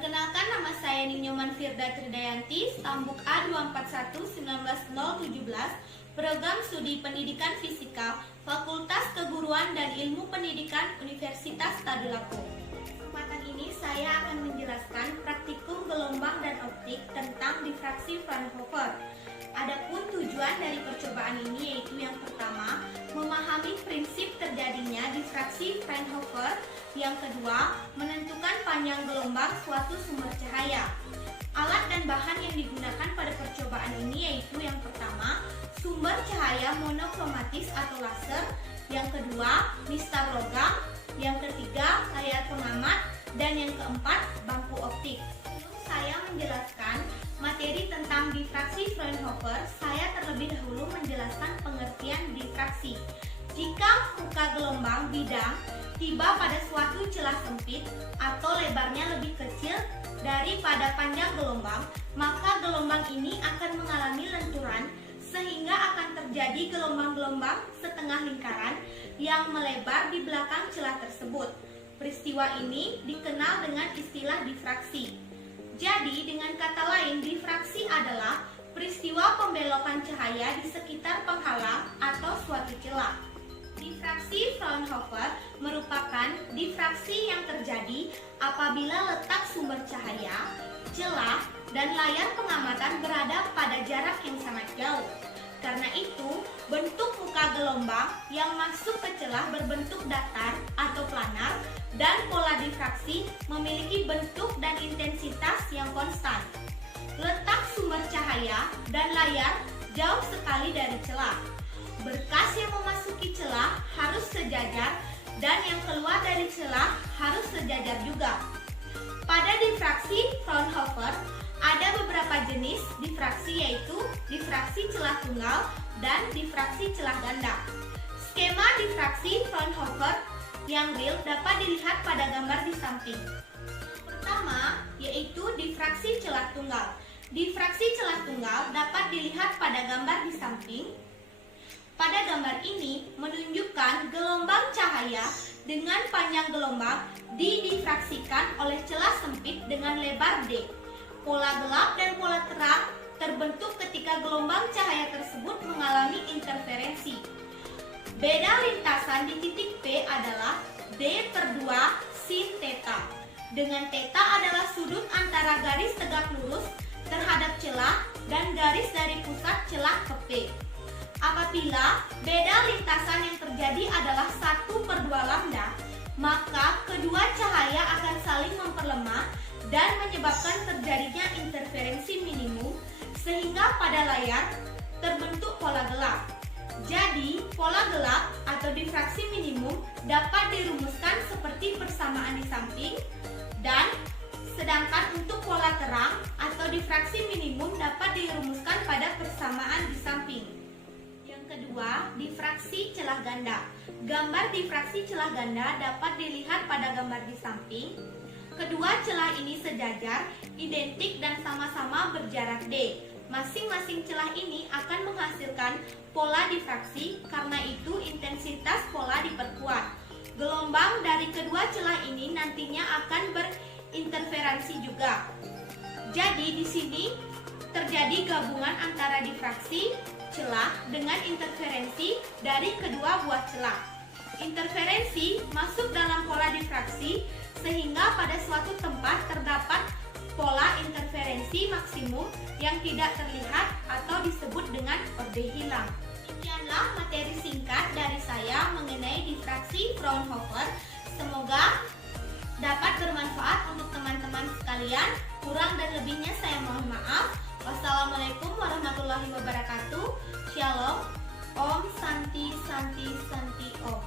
Perkenalkan, nama saya Ninyoman Firda Tridayanti, Stambuk A241-19017, Program Studi Pendidikan Fisika, Fakultas Keguruan dan Ilmu Pendidikan Universitas Tadulako. Kesempatan ini saya akan menjelaskan praktikum gelombang dan optik tentang difraksi Fraunhofer. Adapun tujuan dari percobaan ini yaitu yang pertama, memahami prinsip terjadinya difraksi Fraunhofer. Yang kedua, menentukan panjang gelombang suatu sumber cahaya. Alat dan bahan yang digunakan pada percobaan ini yaitu yang pertama, sumber cahaya monokromatis atau laser. Yang kedua, mistar logam. Yang ketiga, layar pengamat. Dan yang keempat, bangku optik. Sebelum saya menjelaskan materi tentang difraksi Fraunhofer, saya terlebih dahulu menjelaskan pengertian difraksi. Jika muka gelombang bidang tiba pada suatu celah sempit atau lebarnya lebih kecil daripada panjang gelombang, maka gelombang ini akan mengalami lenturan sehingga akan terjadi gelombang-gelombang setengah lingkaran yang melebar di belakang celah tersebut. Peristiwa ini dikenal dengan istilah difraksi. Jadi, dengan kata lain, difraksi adalah peristiwa pembelokan cahaya di sekitar penghalang atau suatu celah. Difraksi Fraunhofer merupakan difraksi yang terjadi apabila letak sumber cahaya, celah, dan layar pengamatan berada pada jarak yang sangat jauh. Karena itu, bentuk muka gelombang yang masuk ke celah berbentuk datar atau planar dan pola difraksi memiliki bentuk dan intensitas yang konstan. Letak sumber cahaya dan layar jauh sekali dari celah. Berkas yang memasuki celah harus sejajar dan yang keluar dari celah harus sejajar juga. Pada difraksi Fraunhofer ada beberapa jenis difraksi yaitu difraksi celah tunggal dan difraksi celah ganda. Skema difraksi Fraunhofer yang real dapat dilihat pada gambar di samping. Pertama yaitu difraksi celah tunggal. Difraksi celah tunggal dapat dilihat pada gambar di samping. Pada gambar ini menunjukkan gelombang cahaya dengan panjang gelombang didifraksikan oleh celah sempit dengan lebar D. Pola gelap dan pola terang terbentuk ketika gelombang cahaya tersebut mengalami interferensi. Beda lintasan di titik P adalah D/2 sin theta. Dengan theta adalah sudut antara garis tegak lurus terhadap celah dan garis dari pusat celah ke P. Apabila beda lintasan yang terjadi adalah 1/2 lambda, maka kedua cahaya akan saling memperlemah dan menyebabkan terjadinya interferensi minimum sehingga pada layar terbentuk pola gelap. Jadi, pola gelap atau difraksi minimum dapat dirumuskan seperti persamaan di samping, dan sedangkan untuk pola terang atau difraksi minimum dapat dirumuskan pada persamaan di samping. Kedua, difraksi celah ganda. Gambar difraksi celah ganda dapat dilihat pada gambar di samping. Kedua celah ini sejajar, identik dan sama-sama berjarak D. Masing-masing celah ini akan menghasilkan pola difraksi, karena itu intensitas pola diperkuat. Gelombang dari kedua celah ini nantinya akan berinterferensi juga. Jadi di sini terjadi gabungan antara difraksi celah dengan interferensi dari kedua buah celah. Interferensi masuk dalam pola difraksi sehingga pada suatu tempat terdapat pola interferensi maksimum yang tidak terlihat atau disebut dengan orde hilang. Demikianlah materi singkat dari saya mengenai difraksi Fraunhofer. Semoga dapat bermanfaat untuk teman-teman sekalian. Kurang dan lebihnya saya mohon maaf. Wassalamualaikum warahmatullahi wabarakatuh. Shalom. Om Santi Santi Santi Om.